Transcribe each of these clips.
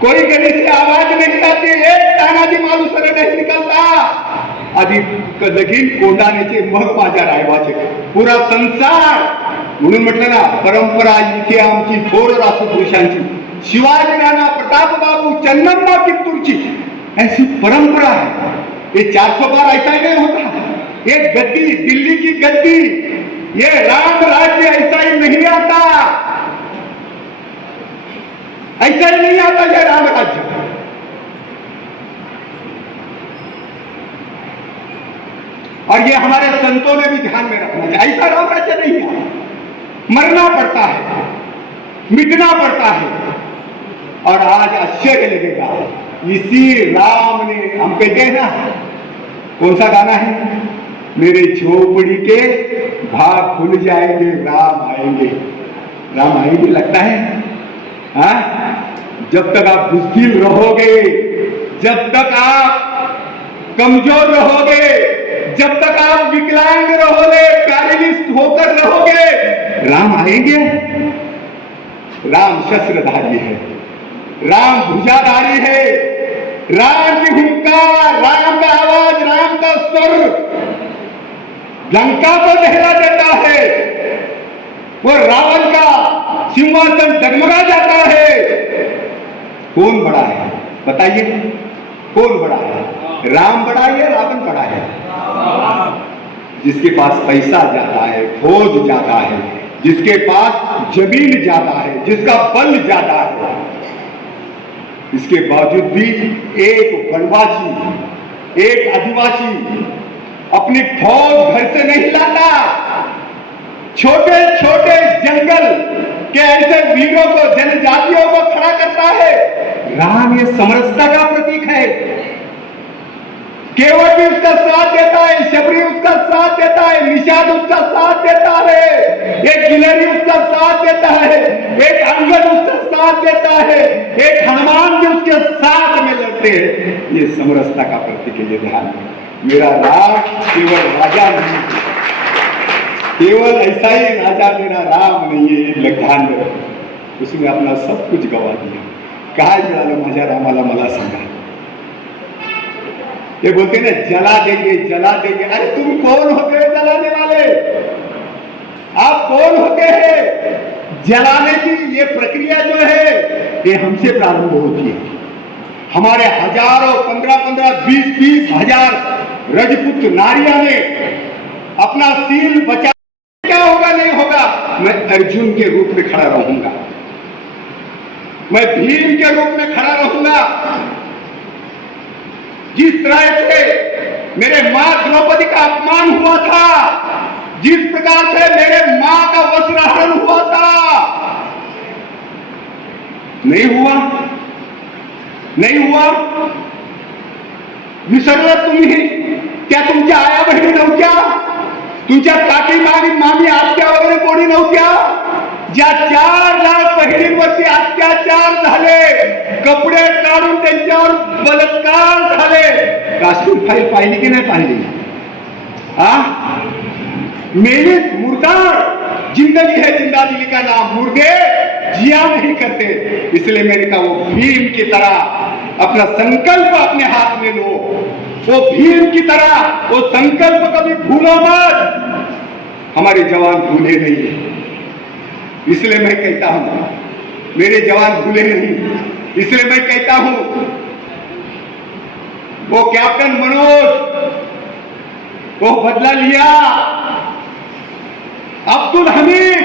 कोई गली से आवाज नहीं आती, एक तानाजी मालुसरे नहीं निकलता. आधी लगीन कोंडाण्याचे मग माझ्या रायबाचे पुरा संसार. म्हणून म्हटलं ना, परंपरा इथे आमची थोर राष्ट्रपुरुषांची, शिवाजी राणा, प्रताप बाबू, चन्नम्मा कित्तूरची ऐसी परंपरा है. ये 400 बार ऐसा ही नहीं होता. ये गद्दी, दिल्ली की गद्दी, ये राम राज्य ऐसा ही नहीं आता, ऐसा ही नहीं आता ये राम राज्य. और ये हमारे संतों ने भी ध्यान में रखना चाहिए. ऐसा राम राज्य नहीं है. मरना पड़ता है, मिटना पड़ता है. और आज आश्चर्य लगेगा, इसी राम ने, हम कहते हैं ना, कौन सा गाना है, मेरे झोपड़ी के भाग खुल जाएंगे, राम आएंगे. राम आएंगे लगता है. हाँ, जब तक आप बुज़दिल रहोगे, जब तक आप कमजोर रहोगे, जब तक आप विकलांग रहोगे, पैरालिस्ट होकर रहोगे, राम आएंगे. राम शस्त्रधारी है, राम भुजाधारी है. राम की हुंकार, राम का आवाज, राम का स्वर लंका को दहला देता है. वो रावण का सिंहासन डगमगा जाता है. कौन बड़ा है बताइए, कौन बड़ा है? राम बड़ा है, रावण बड़ा है? जिसके पास पैसा ज्यादा है, फौज ज्यादा है, जिसके पास जमीन ज्यादा है, जिसका बल ज्यादा है, इसके बावजूद भी एक वनवासी, एक आदिवासी अपनी फौज घर से नहीं लाता. छोटे छोटे जंगल के ऐसे वीरों को, जनजातियों को खड़ा करता है. राम ये समरसता का प्रतीक है. केवट भी उसका साथ देता है, शबरी उसका साथ देता है, निषाद उसका साथ देता है, एक गिलहरी उसका साथ देता है, एक अंगद उसका साथ देता है, एक हनुमान भी उसके साथ में लड़ते हैं. ये समरसता का प्रतीक है. ये ध्यान में, मेरा राम केवल राजा नहीं, केवल ऐसा ही राजा मेरा राम नहीं है. ये ध्यान में, उसने अपना सब कुछ गवा दिया. काय मिळालं माझ्या रामाला, मला सांगा. ये बोलते ना, जला देंगे, जला देंगे. अरे तुम कौन होते हो जलाने वाले? आप कौन होते हैं? जलाने की ये प्रक्रिया जो है, ये हमसे प्रारंभ होती है. हमारे हजारों, 15-15, 20-20 हजार रजपूत नारियां ने अपना सील बचा. क्या होगा, नहीं होगा, मैं अर्जुन के रूप में खड़ा रहूंगा, मैं भीम के रूप में खड़ा रहूंगा. जिस तरह से मेरे मां द्रौपदी का अपमान हुआ था, जिस प्रकार से मेरे मां का वस्त्रहरण हुआ था, नहीं हुआ, नहीं हुआ. विसरलं तुम्ही. क्या तुमच्या आया बहिणी नव्हत्या? तुमच्या काकी, मामी, आत्या वगैरे कोणी नव्हत्या? ज्या 4 लाख बहिणींवरती अत्याचार झाले, कपडे काढून त्यांच्यावर बलात्कार झाले, काश्मीर फाईल पाहिली की नाही पाहिली? मेरी मुर्दार जिंदगी है, जिंदा दिली का नाम, मुर्दे जिया नहीं करते. इसलिए मैंने कहा, वो भीम की तरह अपना संकल्प अपने हाथ में लो. वो भीम की तरह वो संकल्प कभी भूलो मत. हमारे जवान भूले नहीं, इसलिए मैं कहता हूं, मेरे जवान भूले नहीं, इसलिए मैं कहता हूं, वो कैप्टन मनोज, वो बदला लिया. अब्दुल हमीद,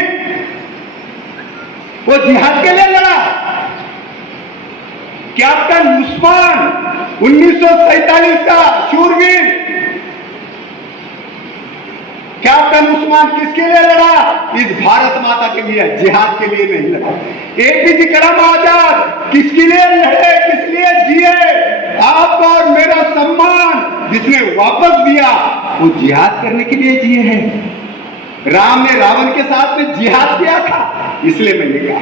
वो जिहाद के लिए लड़ा. कैप्टन उस्मान, 1947 का शूरवीर कैप्टन उस्मान किसके लिए लड़ा? इस भारत माता के लिए, जिहाद के लिए नहीं लड़ा. एपीजे कलाम आजाद किसके लिए लड़े, किस लिए जिए? आपका और मेरा सम्मान जिसने वापस दिया, वो जिहाद करने के लिए जिए हैं. राम ने रावण के साथ में जिहाद किया था. इसलिए मैंने कहा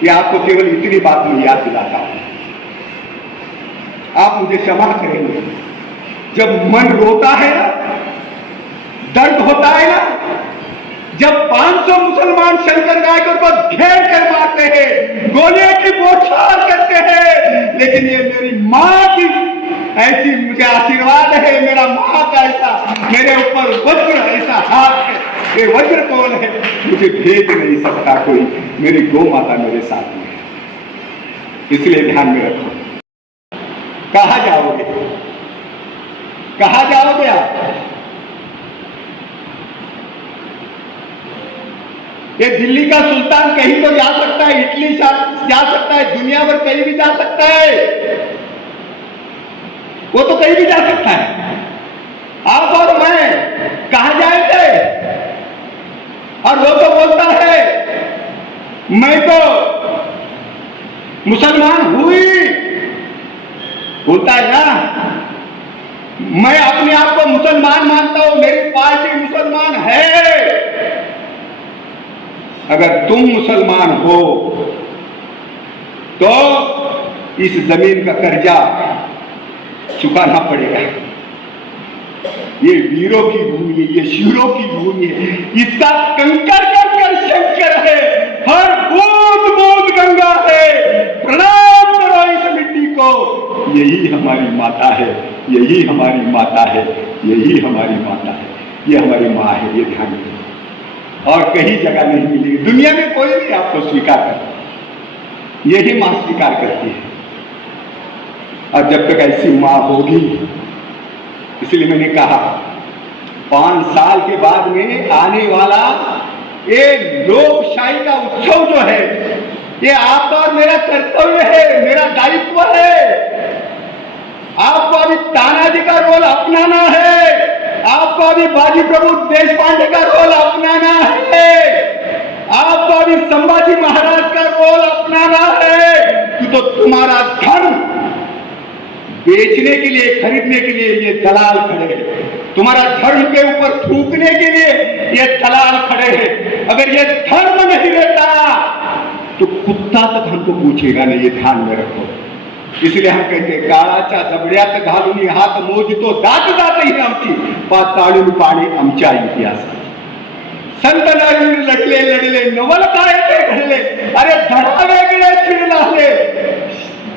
कि आपको केवल इतनी बात में याद दिलाता हूं. आप मुझे क्षमा करेंगे, जब मन रोता है ना, दर्द होता है ना, जब 500 मुसलमान शंकर नायकर को घेर कर मारते हैं, गोलियों की बौछार करते हैं, लेकिन ये मेरी माँ की ऐसी मुझे आशीर्वाद है, मेरा माँ का ऐसा मेरे ऊपर वज्र ऐसा हाथ है, ये वज्र कौन है, मुझे भेज नहीं सकता कोई, मेरी गौ माता मेरे साथ में है। इसलिए ध्यान में रखो। कहाँ जाओगे, कहाँ जाओगे आप? ये दिल्ली का सुल्तान कहीं तो जा सकता है, इटली जा सकता है, दुनिया भर कहीं भी जा सकता है, वो तो कहीं भी जा सकता है। आप और मैं कहां जाएंगे? और वो तो बोलता है मैं तो मुसलमान हुई, बोलता है ना, मैं अपने आप को मुसलमान मानता हूं, मेरी पार्टी मुसलमान है। अगर तुम मुसलमान हो तो इस जमीन का कर्जा चुकाना पड़ेगा। ये वीरों की भूमि है, ये शूरों की भूमि है, इसका कंकर कंकर शंकर है, हर बूंद बूंद गंगा है। प्रणाम करो इस मिट्टी को, यही हमारी माता है, यही हमारी माता है, यही हमारी माता है, ये हमारी माँ है, ये ध्यान रखो। और कहीं जगह नहीं मिलेगी, दुनिया में कोई नहीं आपको स्वीकार करता, यही मां स्वीकार करती है। और जब तक ऐसी मां होगी, इसलिए मैंने कहा 5 साल के बाद में आने वाला ये लोकशाही का उत्सव जो है, ये आपका और मेरा कर्तव्य है, मेरा दायित्व है। आपको अभी तानाजी का रोल अपनाना है, आपको अभी बाजी प्रभु देशपांडे का रोल अपनाना है, आपको अभी संभाजी महाराज का रोल अपनाना है। तो तुम्हारा धर्म बेचने के लिए, खरीदने के लिए ये दलाल खड़े हैं, तुम्हारा धर्म के ऊपर थूकने के लिए ये दलाल खड़े हैं। अगर ये धर्म नहीं रहता तो कुत्ता तक हमको पूछेगा नहीं, ये ध्यान में रखो। इसलिए हम कहते काळाच्या जबड्यात घालून हात मोजतो दात दात ही आमची, पाचाळून पाणी आमच्या इतिहासात। संत नारायण लढले लढले नवल काय ते घडले, अरे धडा वेगळे फिरलाले,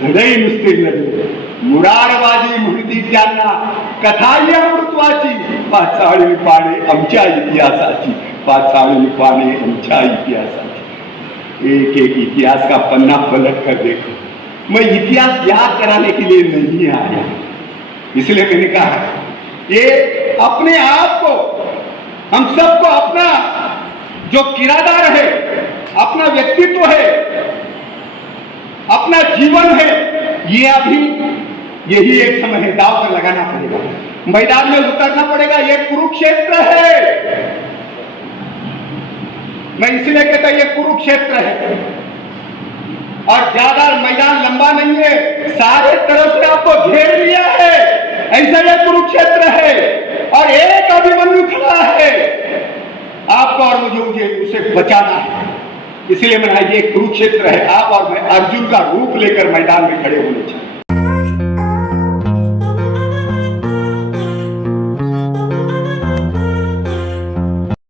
धडई नुसते लढले। मुरारबाजी म्हणती त्यांना कथा या मृत्वाची, पाचाळून पाणी आमच्या इतिहासाची, पाचाळून पाणी आमच्या इतिहासाची। एक एक इतिहास का पन्ना पलट कर देखो। मैं इतिहास याद कराने के लिए नहीं आया, इसलिए मैंने कहा ये अपने आप को, हम सबको अपना जो किरादार है, अपना व्यक्तित्व है, अपना जीवन है, ये अभी यही एक समय है, दांव पर लगाना पड़ेगा, मैदान में उतरना पड़ेगा। ये कुरुक्षेत्र है, मैं इसलिए कहता ये कुरुक्षेत्र है। और ज्यादा मैदान लंबा नहीं है, सारे तरफ से आपको घेर लिया है, ऐसा यह कुरुक्षेत्र है। और एक अभिमन्यु खड़ा है, आपको और मुझे उसे बचाना है। इसलिए मैंने ये कुरुक्षेत्र है, आप और मैं अर्जुन का रूप लेकर मैदान में खड़े होने चाहिए।